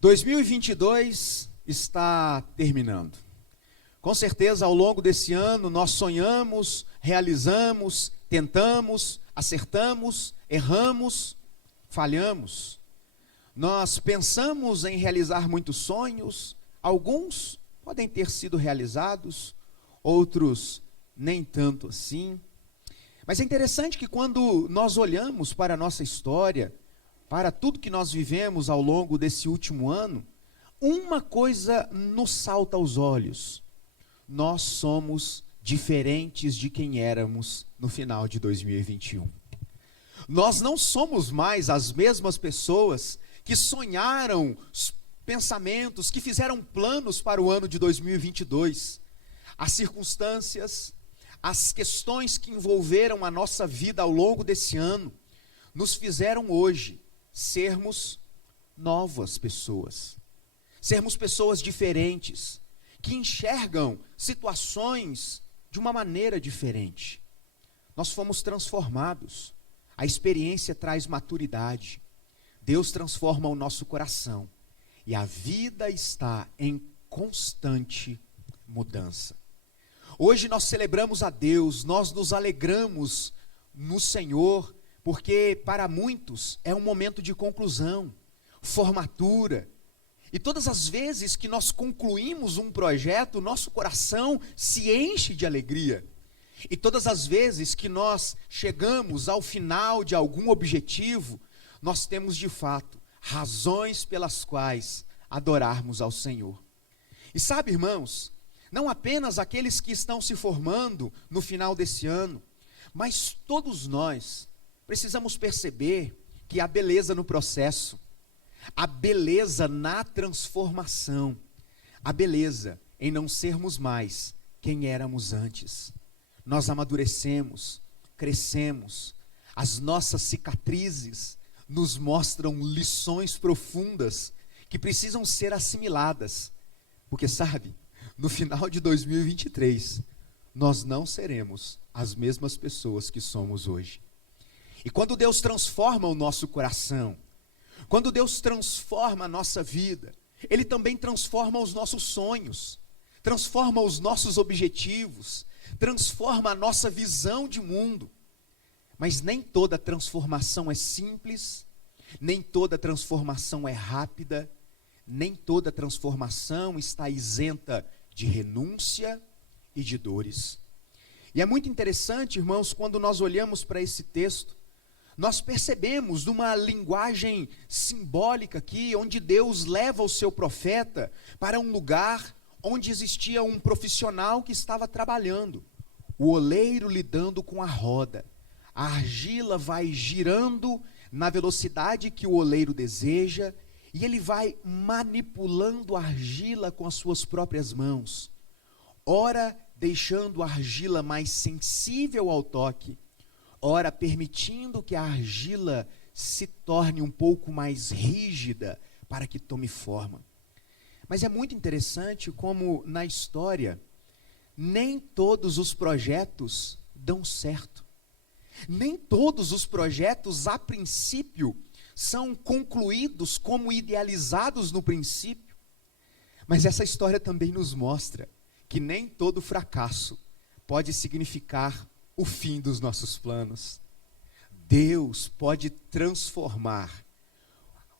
2022 está terminando. Com certeza, ao longo desse ano, nós sonhamos, realizamos, tentamos, acertamos, erramos, falhamos. Nós pensamos em realizar muitos sonhos, alguns podem ter sido realizados, outros nem tanto assim. Mas é interessante que quando nós olhamos para a nossa história, para tudo que nós vivemos ao longo desse último ano, uma coisa nos salta aos olhos: nós somos diferentes de quem éramos no final de 2021. Nós não somos mais as mesmas pessoas que sonharam pensamentos, que fizeram planos para o ano de 2022. As circunstâncias, as questões que envolveram a nossa vida ao longo desse ano, nos fizeram hoje sermos novas pessoas. Sermos pessoas diferentes, que enxergam situações de uma maneira diferente. Nós fomos transformados. A experiência traz maturidade. Deus transforma o nosso coração. E a vida está em constante mudança. Hoje nós celebramos a Deus, nós nos alegramos no Senhor, porque para muitos é um momento de conclusão, formatura. E todas as vezes que nós concluímos um projeto, nosso coração se enche de alegria. E todas as vezes que nós chegamos ao final de algum objetivo, nós temos de fato razões pelas quais adorarmos ao Senhor. E sabe, irmãos, não apenas aqueles que estão se formando no final desse ano, mas todos nós precisamos perceber que há beleza no processo, a beleza na transformação, a beleza em não sermos mais quem éramos antes. Nós amadurecemos, crescemos, as nossas cicatrizes nos mostram lições profundas que precisam ser assimiladas, porque sabe, no final de 2023, nós não seremos as mesmas pessoas que somos hoje. E quando Deus transforma o nosso coração, quando Deus transforma a nossa vida, Ele também transforma os nossos sonhos, transforma os nossos objetivos, transforma a nossa visão de mundo. Mas nem toda transformação é simples, nem toda transformação é rápida, nem toda transformação está isenta de renúncia e de dores. E é muito interessante, irmãos, quando nós olhamos para esse texto, nós percebemos numa linguagem simbólica aqui, onde Deus leva o seu profeta para um lugar onde existia um profissional que estava trabalhando, o oleiro lidando com a roda. A argila vai girando na velocidade que o oleiro deseja, e ele vai manipulando a argila com as suas próprias mãos, ora deixando a argila mais sensível ao toque, ora permitindo que a argila se torne um pouco mais rígida para que tome forma. Mas é muito interessante como na história, nem todos os projetos dão certo. Nem todos os projetos, a princípio, são concluídos como idealizados no princípio. Mas essa história também nos mostra que nem todo fracasso pode significar o fim dos nossos planos. Deus pode transformar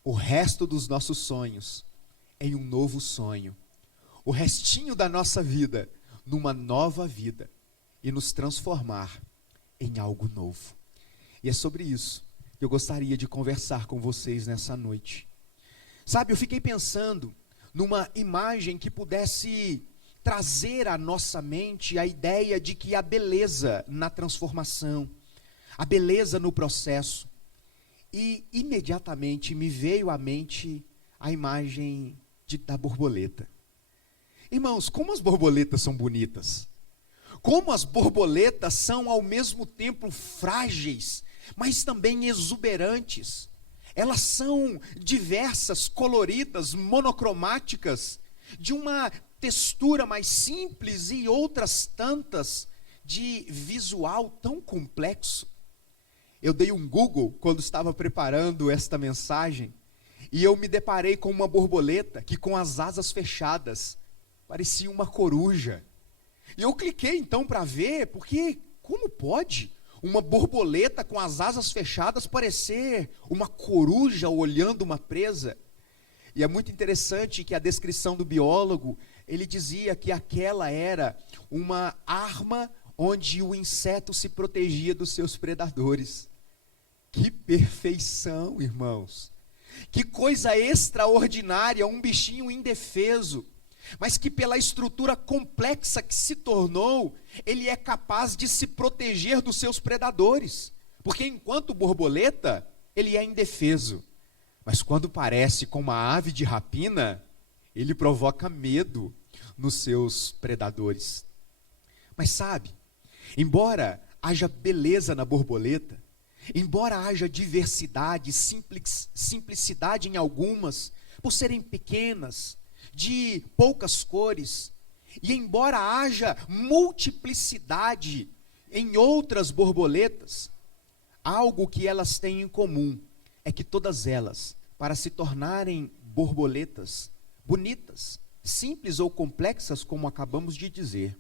o resto dos nossos sonhos em um novo sonho, o restinho da nossa vida numa nova vida, e nos transformar em algo novo. E é sobre isso que eu gostaria de conversar com vocês nessa noite. Sabe, eu fiquei pensando numa imagem que pudesse trazer à nossa mente a ideia de que há beleza na transformação, a beleza no processo. E imediatamente me veio à mente a imagem da borboleta. Irmãos, como as borboletas são bonitas! Como as borboletas são ao mesmo tempo frágeis, mas também exuberantes. Elas são diversas, coloridas, monocromáticas, de uma textura mais simples e outras tantas de visual tão complexo. Eu dei um Google quando estava preparando esta mensagem e eu me deparei com uma borboleta que, com as asas fechadas, parecia uma coruja. E eu cliquei então para ver, porque como pode uma borboleta com as asas fechadas parecer uma coruja olhando uma presa? E é muito interessante que a descrição do biólogo, ele dizia que aquela era uma arma onde o inseto se protegia dos seus predadores. Que perfeição, irmãos! Que coisa extraordinária, um bichinho indefeso, mas que pela estrutura complexa que se tornou, ele é capaz de se proteger dos seus predadores. Porque enquanto borboleta, ele é indefeso. Mas quando parece com uma ave de rapina, ele provoca medo nos seus predadores. Mas sabe, embora haja beleza na borboleta, embora haja diversidade, simplicidade em algumas, por serem pequenas, de poucas cores, e embora haja multiplicidade em outras borboletas, algo que elas têm em comum é que todas elas, para se tornarem borboletas bonitas, simples ou complexas, como acabamos de dizer,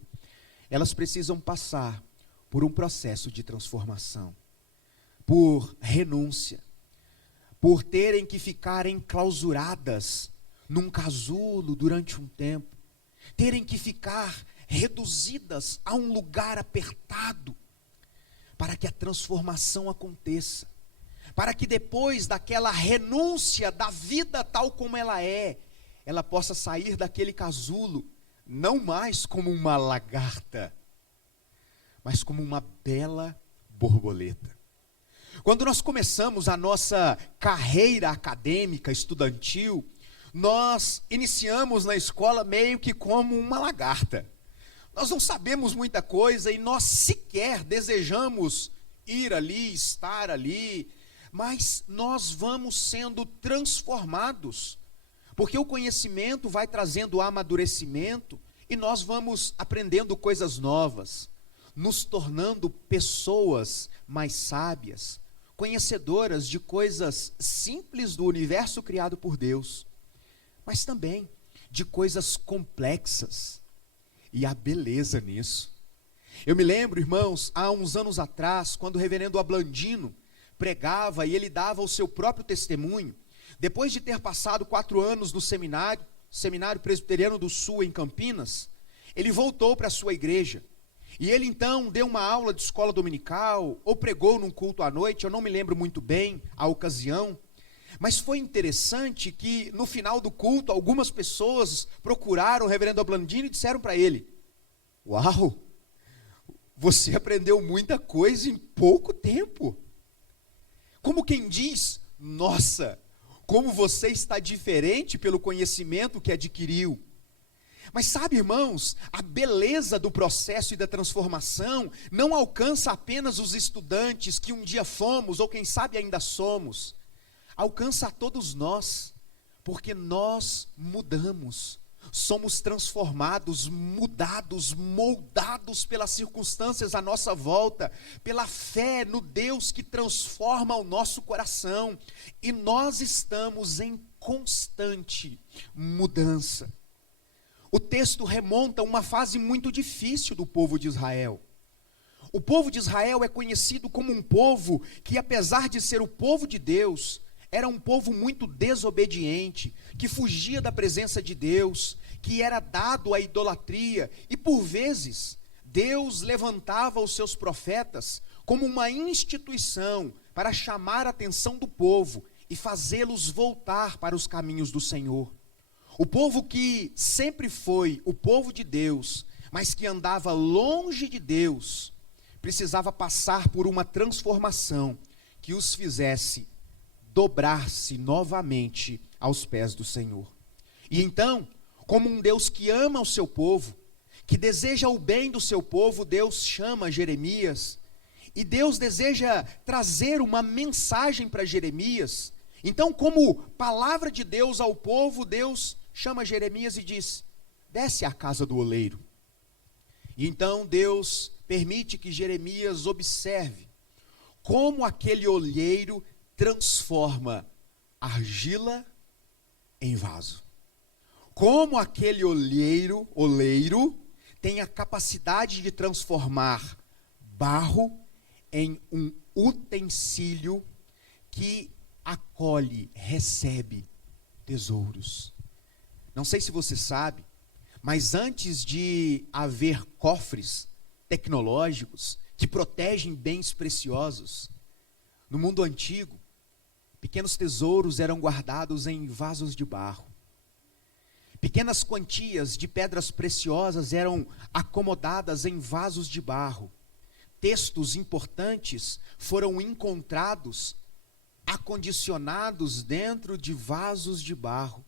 elas precisam passar por um processo de transformação, por renúncia, por terem que ficar enclausuradas num casulo durante um tempo, terem que ficar reduzidas a um lugar apertado, para que a transformação aconteça, para que depois daquela renúncia da vida tal como ela é, ela possa sair daquele casulo, não mais como uma lagarta, mas como uma bela borboleta. Quando nós começamos a nossa carreira acadêmica, estudantil, nós iniciamos na escola meio que como uma lagarta. Nós não sabemos muita coisa e nós sequer desejamos ir ali, estar ali, mas nós vamos sendo transformados, porque o conhecimento vai trazendo amadurecimento e nós vamos aprendendo coisas novas, nos tornando pessoas mais sábias, conhecedoras de coisas simples do universo criado por Deus, mas também de coisas complexas, e há beleza nisso. Eu me lembro, irmãos, há uns anos atrás, quando o reverendo Ablandino pregava e ele dava o seu próprio testemunho, depois de ter passado 4 anos no Seminário Presbiteriano do Sul em Campinas, ele voltou para a sua igreja, e ele então deu uma aula de escola dominical, ou pregou num culto à noite, eu não me lembro muito bem a ocasião, mas foi interessante que no final do culto, algumas pessoas procuraram o reverendo Ablandino e disseram para ele: uau, você aprendeu muita coisa em pouco tempo. Como quem diz, nossa, como você está diferente pelo conhecimento que adquiriu. Mas sabe, irmãos, a beleza do processo e da transformação não alcança apenas os estudantes que um dia fomos, ou quem sabe ainda somos, alcança a todos nós, porque nós mudamos, somos transformados, mudados, moldados pelas circunstâncias à nossa volta, pela fé no Deus que transforma o nosso coração, e nós estamos em constante mudança. O texto remonta a uma fase muito difícil do povo de Israel. O povo de Israel é conhecido como um povo que, apesar de ser o povo de Deus, era um povo muito desobediente, que fugia da presença de Deus, que era dado à idolatria, e por vezes Deus levantava os seus profetas como uma instituição para chamar a atenção do povo e fazê-los voltar para os caminhos do Senhor. O povo que sempre foi o povo de Deus, mas que andava longe de Deus, precisava passar por uma transformação que os fizesse dobrar-se novamente aos pés do Senhor. E então, como um Deus que ama o seu povo, que deseja o bem do seu povo, Deus chama Jeremias, e Deus deseja trazer uma mensagem para Jeremias. Então, como palavra de Deus ao povo, Deus chama Jeremias e diz: desce à casa do oleiro. E então Deus permite que Jeremias observe como aquele olheiro transforma argila em vaso. Como aquele oleiro tem a capacidade de transformar barro em um utensílio que acolhe, recebe tesouros. Não sei se você sabe, mas antes de haver cofres tecnológicos que protegem bens preciosos, no mundo antigo, pequenos tesouros eram guardados em vasos de barro. Pequenas quantias de pedras preciosas eram acomodadas em vasos de barro. Textos importantes foram encontrados, acondicionados dentro de vasos de barro.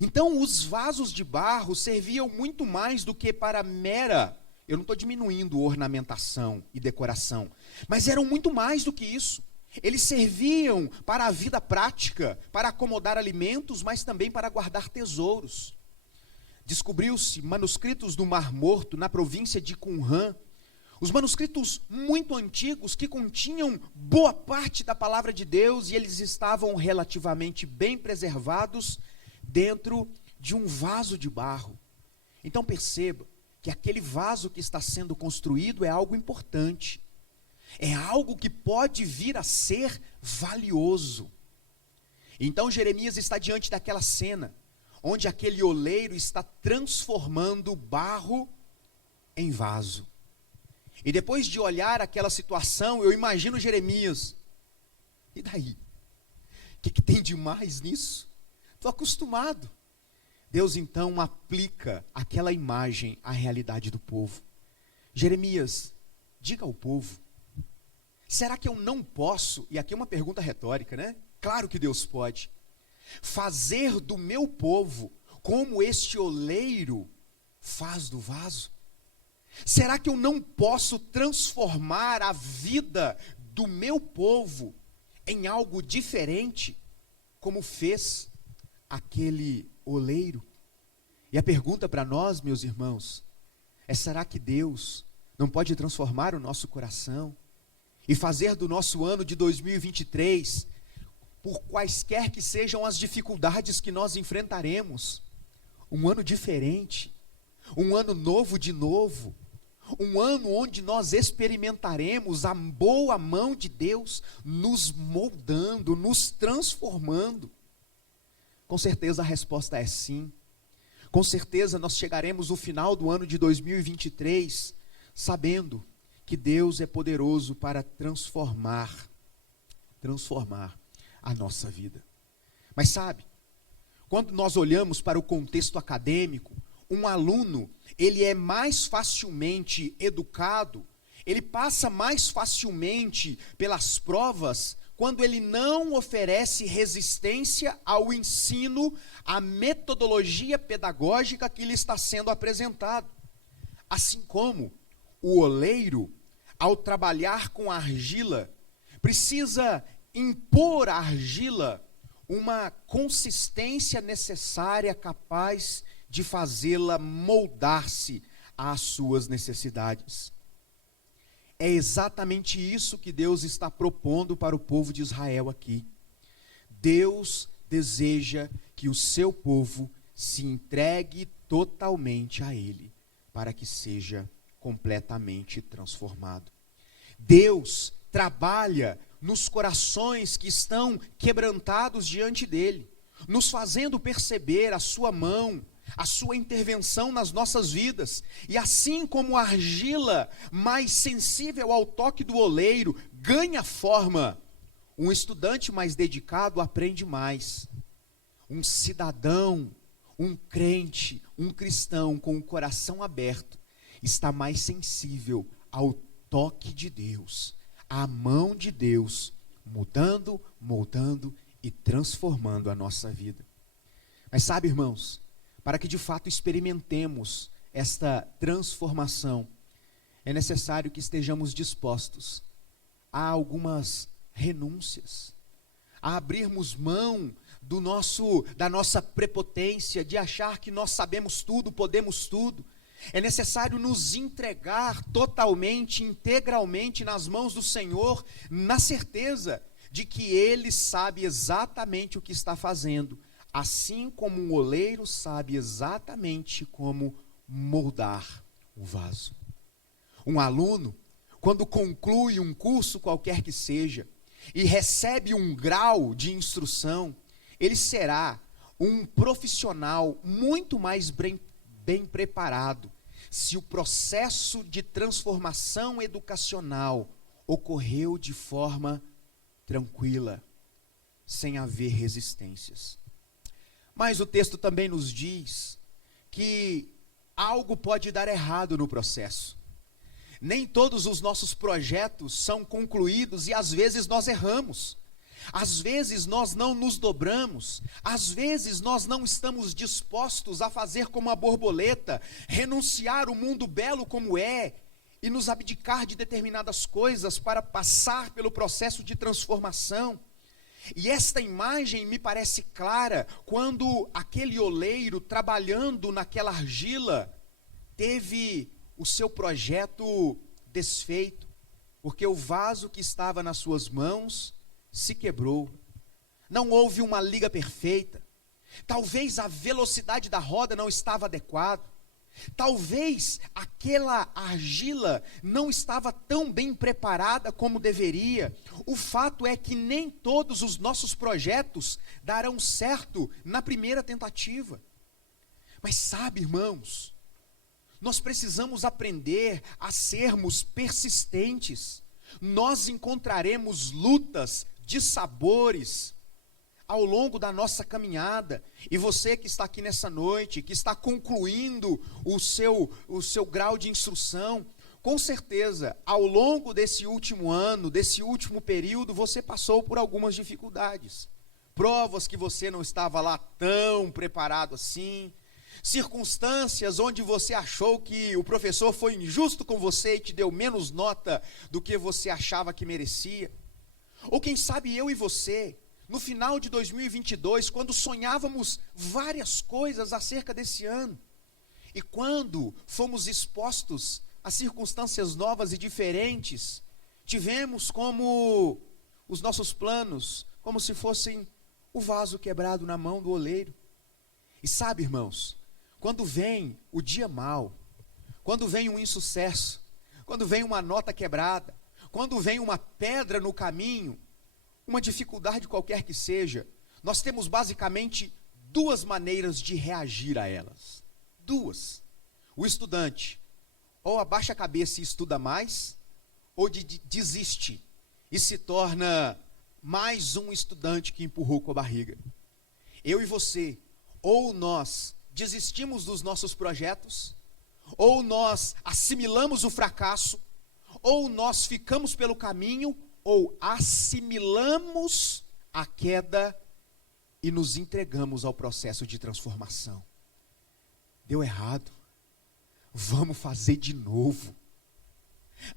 Então, os vasos de barro serviam muito mais do que para mera, eu não estou diminuindo ornamentação e decoração, mas eram muito mais do que isso. Eles serviam para a vida prática, para acomodar alimentos, mas também para guardar tesouros. Descobriu-se manuscritos do Mar Morto, na província de Qumran, os manuscritos muito antigos que continham boa parte da palavra de Deus, e eles estavam relativamente bem preservados dentro de um vaso de barro. Então perceba que aquele vaso que está sendo construído é algo importante. É algo que pode vir a ser valioso. Então Jeremias está diante daquela cena, onde aquele oleiro está transformando barro em vaso. E depois de olhar aquela situação, eu imagino Jeremias. E daí? O que tem de mais nisso? Estou acostumado. Deus então aplica aquela imagem à realidade do povo. Jeremias, diga ao povo, será que eu não posso, e aqui é uma pergunta retórica, né? Claro que Deus pode. Fazer do meu povo como este oleiro faz do vaso? Será que eu não posso transformar a vida do meu povo em algo diferente, como fez aquele oleiro? E a pergunta para nós, meus irmãos, é: será que Deus não pode transformar o nosso coração e fazer do nosso ano de 2023, por quaisquer que sejam as dificuldades que nós enfrentaremos, um ano diferente, um ano novo de novo, um ano onde nós experimentaremos a boa mão de Deus nos moldando, nos transformando? Com certeza a resposta é sim. Com certeza nós chegaremos no final do ano de 2023 sabendo que Deus é poderoso para transformar a nossa vida. Mas sabe, quando nós olhamos para o contexto acadêmico, um aluno, ele é mais facilmente educado, ele passa mais facilmente pelas provas quando ele não oferece resistência ao ensino, à metodologia pedagógica que lhe está sendo apresentado. Assim como o oleiro, ao trabalhar com argila, precisa impor à argila uma consistência necessária capaz de fazê-la moldar-se às suas necessidades. É exatamente isso que Deus está propondo para o povo de Israel aqui. Deus deseja que o seu povo se entregue totalmente a Ele, para que seja completamente transformado. Deus trabalha nos corações que estão quebrantados diante dEle, nos fazendo perceber a sua mão, a sua intervenção nas nossas vidas. E assim como a argila mais sensível ao toque do oleiro ganha forma, um estudante mais dedicado aprende mais. Um cidadão, um crente, um cristão com o coração aberto está mais sensível ao toque de Deus, à mão de Deus, mudando, moldando e transformando a nossa vida. Mas sabe, irmãos, para que de fato experimentemos esta transformação, é necessário que estejamos dispostos a algumas renúncias, a abrirmos mão da nossa prepotência, de achar que nós sabemos tudo, podemos tudo. É necessário nos entregar totalmente, integralmente nas mãos do Senhor, na certeza de que Ele sabe exatamente o que está fazendo, assim como um oleiro sabe exatamente como moldar o vaso. Um aluno, quando conclui um curso qualquer que seja, e recebe um grau de instrução, ele será um profissional muito mais bem preparado se o processo de transformação educacional ocorreu de forma tranquila, sem haver resistências. Mas o texto também nos diz que algo pode dar errado no processo. Nem todos os nossos projetos são concluídos e às vezes nós erramos. Às vezes nós não nos dobramos, às vezes nós não estamos dispostos a fazer como a borboleta, renunciar o mundo belo como é e nos abdicar de determinadas coisas para passar pelo processo de transformação. E esta imagem me parece clara quando aquele oleiro trabalhando naquela argila teve o seu projeto desfeito, porque o vaso que estava nas suas mãos se quebrou. Não houve uma liga perfeita. Talvez a velocidade da roda não estava adequada. Talvez aquela argila não estava tão bem preparada como deveria. O fato é que nem todos os nossos projetos darão certo na primeira tentativa. Mas sabe, irmãos, nós precisamos aprender a sermos persistentes. Nós encontraremos lutas, dissabores ao longo da nossa caminhada. E você que está aqui nessa noite, que está concluindo o seu grau de instrução, com certeza, ao longo desse último ano, desse último período, você passou por algumas dificuldades. Provas que você não estava lá tão preparado assim. Circunstâncias onde você achou que o professor foi injusto com você e te deu menos nota do que você achava que merecia. Ou quem sabe eu e você, no final de 2022, quando sonhávamos várias coisas acerca desse ano, e quando fomos expostos a circunstâncias novas e diferentes, tivemos como os nossos planos, como se fossem o vaso quebrado na mão do oleiro. E sabe, irmãos, quando vem o dia mau, quando vem um insucesso, quando vem uma nota quebrada, quando vem uma pedra no caminho, uma dificuldade qualquer que seja, nós temos basicamente duas maneiras de reagir a elas. Duas. O estudante ou abaixa a cabeça e estuda mais, ou desiste e se torna mais um estudante que empurrou com a barriga. Eu e você, ou nós desistimos dos nossos projetos, ou nós assimilamos o fracasso, ou nós ficamos pelo caminho, ou assimilamos a queda e nos entregamos ao processo de transformação. Deu errado, vamos fazer de novo.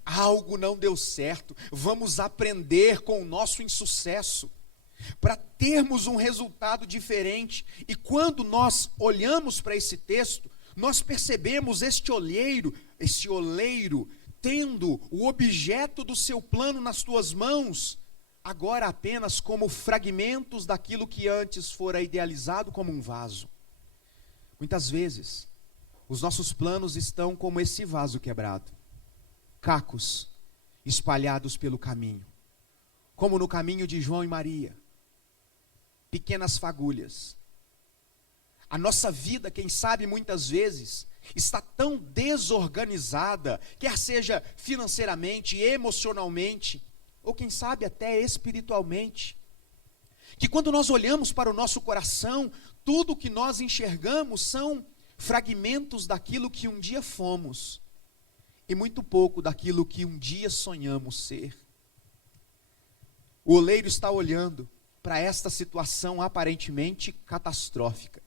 Algo não deu certo, vamos aprender com o nosso insucesso, para termos um resultado diferente. E quando nós olhamos para esse texto, nós percebemos este oleiro tendo o objeto do seu plano nas tuas mãos, agora apenas como fragmentos daquilo que antes fora idealizado como um vaso. Muitas vezes, os nossos planos estão como esse vaso quebrado, cacos espalhados pelo caminho, como no caminho de João e Maria, pequenas fagulhas. A nossa vida, quem sabe muitas vezes, está tão desorganizada, quer seja financeiramente, emocionalmente, ou quem sabe até espiritualmente, que quando nós olhamos para o nosso coração, tudo que nós enxergamos são fragmentos daquilo que um dia fomos, e muito pouco daquilo que um dia sonhamos ser. O oleiro está olhando para esta situação aparentemente catastrófica,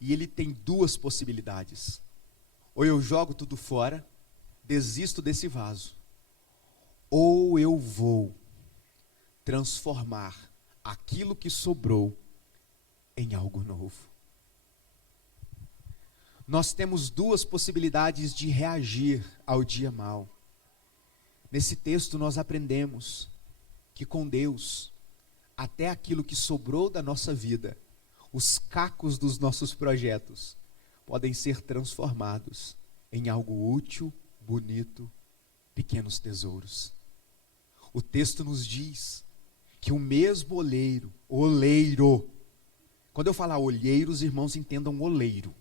e ele tem duas possibilidades: ou eu jogo tudo fora, desisto desse vaso, ou eu vou transformar aquilo que sobrou em algo novo. Nós temos duas possibilidades de reagir ao dia mau. Nesse texto nós aprendemos que com Deus, até aquilo que sobrou da nossa vida, os cacos dos nossos projetos podem ser transformados em algo útil, bonito, pequenos tesouros. O texto nos diz que o mesmo oleiro, quando eu falar olheiro, os irmãos entendam oleiro.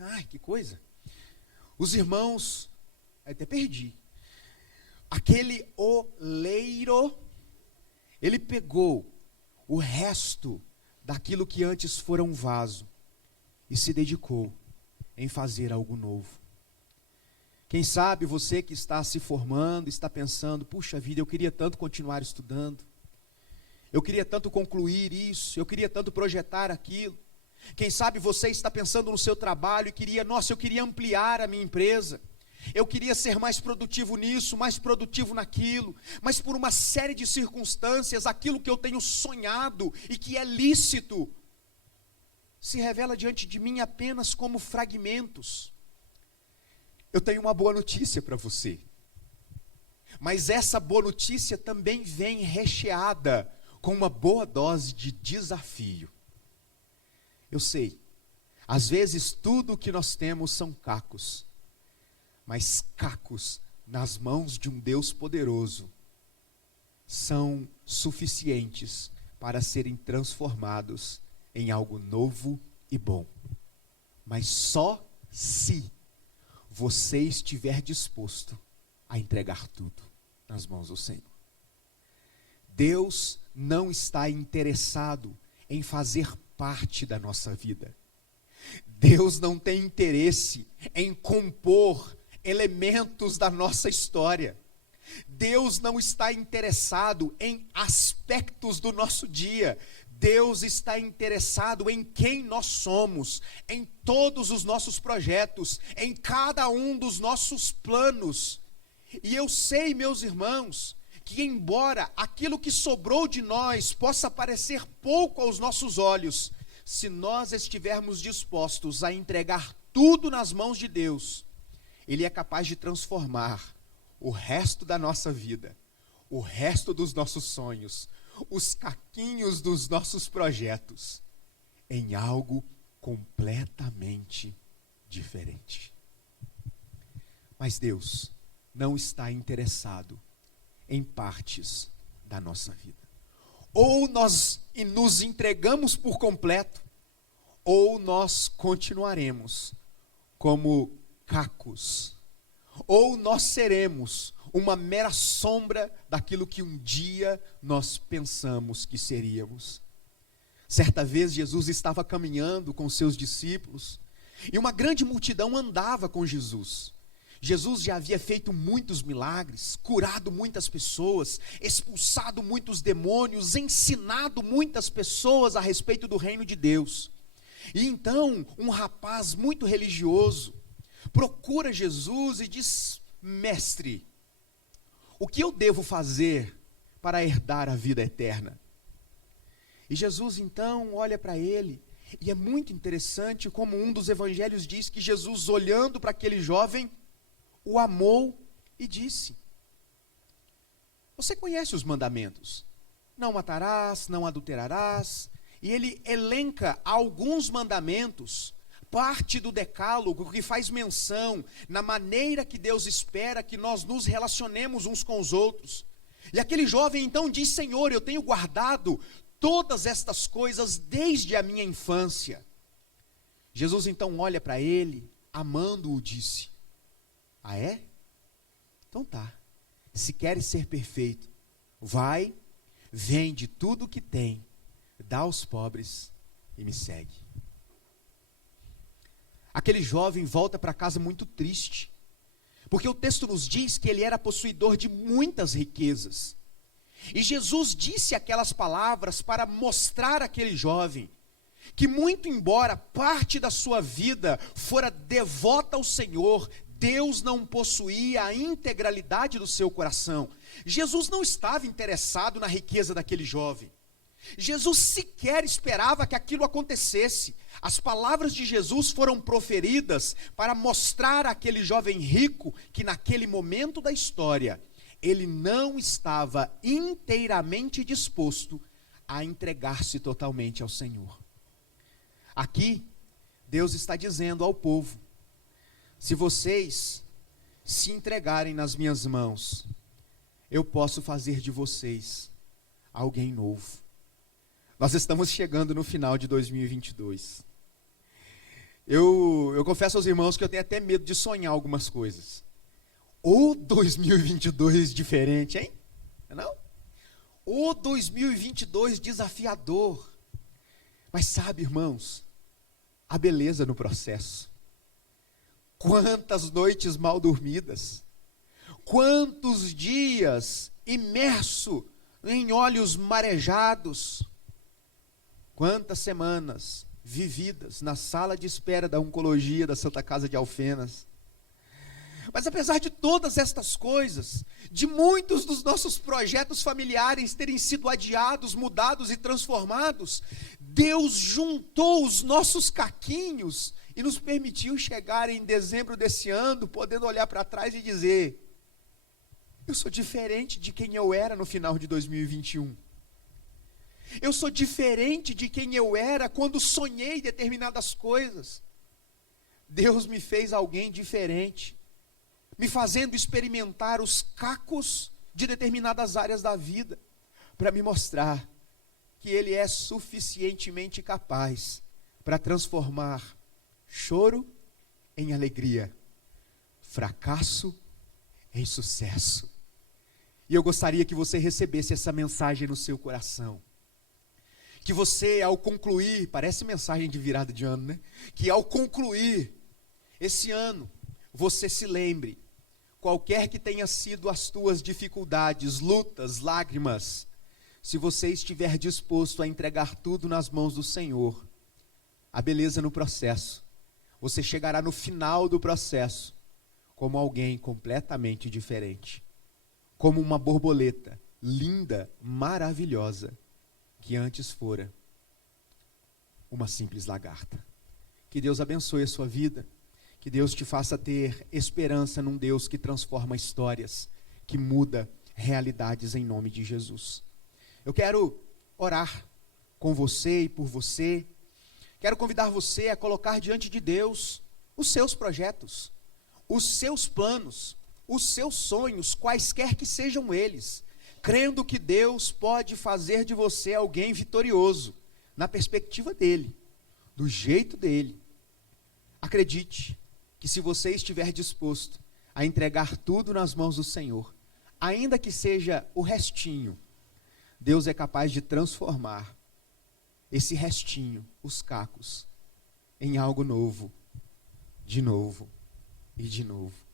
Ai, que coisa! Os irmãos, até perdi. Aquele oleiro, ele pegou o resto daquilo que antes fora um vaso e se dedicou em fazer algo novo. Quem sabe você que está se formando, está pensando, puxa vida, eu queria tanto continuar estudando, eu queria tanto concluir isso, eu queria tanto projetar aquilo. Quem sabe você está pensando no seu trabalho e queria, nossa, eu queria ampliar a minha empresa, eu queria ser mais produtivo nisso, mais produtivo naquilo, mas por uma série de circunstâncias, aquilo que eu tenho sonhado e que é lícito, se revela diante de mim apenas como fragmentos. Eu tenho uma boa notícia para você, mas essa boa notícia também vem recheada com uma boa dose de desafio. Eu sei, às vezes tudo o que nós temos são cacos, mas cacos nas mãos de um Deus poderoso são suficientes para serem transformados em algo novo e bom. Mas só se você estiver disposto a entregar tudo nas mãos do Senhor. Deus não está interessado em fazer parte da nossa vida. Deus não tem interesse em compor elementos da nossa história. Deus não está interessado em aspectos do nosso dia. Deus está interessado em quem nós somos, em todos os nossos projetos, em cada um dos nossos planos. E eu sei, meus irmãos, que embora aquilo que sobrou de nós possa parecer pouco aos nossos olhos, se nós estivermos dispostos a entregar tudo nas mãos de Deus, Ele é capaz de transformar o resto da nossa vida, o resto dos nossos sonhos, os caquinhos dos nossos projetos, em algo completamente diferente. Mas Deus não está interessado em partes da nossa vida. Ou nós nos entregamos por completo, ou nós continuaremos como cacos, ou nós seremos uma mera sombra daquilo que um dia nós pensamos que seríamos. Certa vez Jesus estava caminhando com seus discípulos, e uma grande multidão andava com Jesus. Jesus já havia feito muitos milagres, curado muitas pessoas, expulsado muitos demônios, ensinado muitas pessoas a respeito do reino de Deus. E então, um rapaz muito religioso procura Jesus e diz: mestre, o que eu devo fazer para herdar a vida eterna? E Jesus então olha para ele, e é muito interessante como um dos evangelhos diz que Jesus, olhando para aquele jovem, o amou e disse: você conhece os mandamentos? Não matarás, não adulterarás. E ele elenca alguns mandamentos, parte do decálogo que faz menção na maneira que Deus espera que nós nos relacionemos uns com os outros. E aquele jovem então diz: Senhor, eu tenho guardado todas estas coisas desde a minha infância. Jesus então olha para ele, amando-o, disse: ah é? Então tá, se queres ser perfeito, vai, vende tudo o que tem, dá aos pobres e me segue. Aquele jovem volta para casa muito triste, porque o texto nos diz que ele era possuidor de muitas riquezas. E Jesus disse aquelas palavras para mostrar àquele jovem que, muito embora parte da sua vida fora devota ao Senhor, Deus não possuía a integralidade do seu coração. Jesus não estava interessado na riqueza daquele jovem. Jesus sequer esperava que aquilo acontecesse. As palavras de Jesus foram proferidas para mostrar àquele jovem rico que naquele momento da história, ele não estava inteiramente disposto a entregar-se totalmente ao Senhor. Aqui, Deus está dizendo ao povo: se vocês se entregarem nas minhas mãos, eu posso fazer de vocês alguém novo. Nós estamos chegando no final de 2022. Eu confesso aos irmãos que eu tenho até medo de sonhar algumas coisas. Ou 2022 diferente, hein? Não? Ou 2022 desafiador. Mas sabe, irmãos, a beleza no processo. Quantas noites mal dormidas. Quantos dias imerso em olhos marejados. Quantas semanas vividas na sala de espera da oncologia da Santa Casa de Alfenas. Mas apesar de todas estas coisas, de muitos dos nossos projetos familiares terem sido adiados, mudados e transformados, Deus juntou os nossos caquinhos e nos permitiu chegar em dezembro desse ano, podendo olhar para trás e dizer: eu sou diferente de quem eu era no final de 2021. Eu sou diferente de quem eu era quando sonhei determinadas coisas. Deus me fez alguém diferente, me fazendo experimentar os cacos de determinadas áreas da vida, para me mostrar que Ele é suficientemente capaz para transformar choro em alegria, fracasso em sucesso. E eu gostaria que você recebesse essa mensagem no seu coração. Que você, ao concluir, parece mensagem de virada de ano, né? Que ao concluir esse ano, você se lembre, qualquer que tenha sido as tuas dificuldades, lutas, lágrimas, se você estiver disposto a entregar tudo nas mãos do Senhor, a beleza no processo, você chegará no final do processo como alguém completamente diferente, como uma borboleta linda, maravilhosa, que antes fora uma simples lagarta. Que Deus abençoe a sua vida, que Deus te faça ter esperança num Deus que transforma histórias, que muda realidades em nome de Jesus. Eu quero orar com você e por você, quero convidar você a colocar diante de Deus os seus projetos, os seus planos, os seus sonhos, quaisquer que sejam eles, crendo que Deus pode fazer de você alguém vitorioso, na perspectiva dEle, do jeito dEle. Acredite que se você estiver disposto a entregar tudo nas mãos do Senhor, ainda que seja o restinho, Deus é capaz de transformar esse restinho, os cacos, em algo novo, de novo e de novo.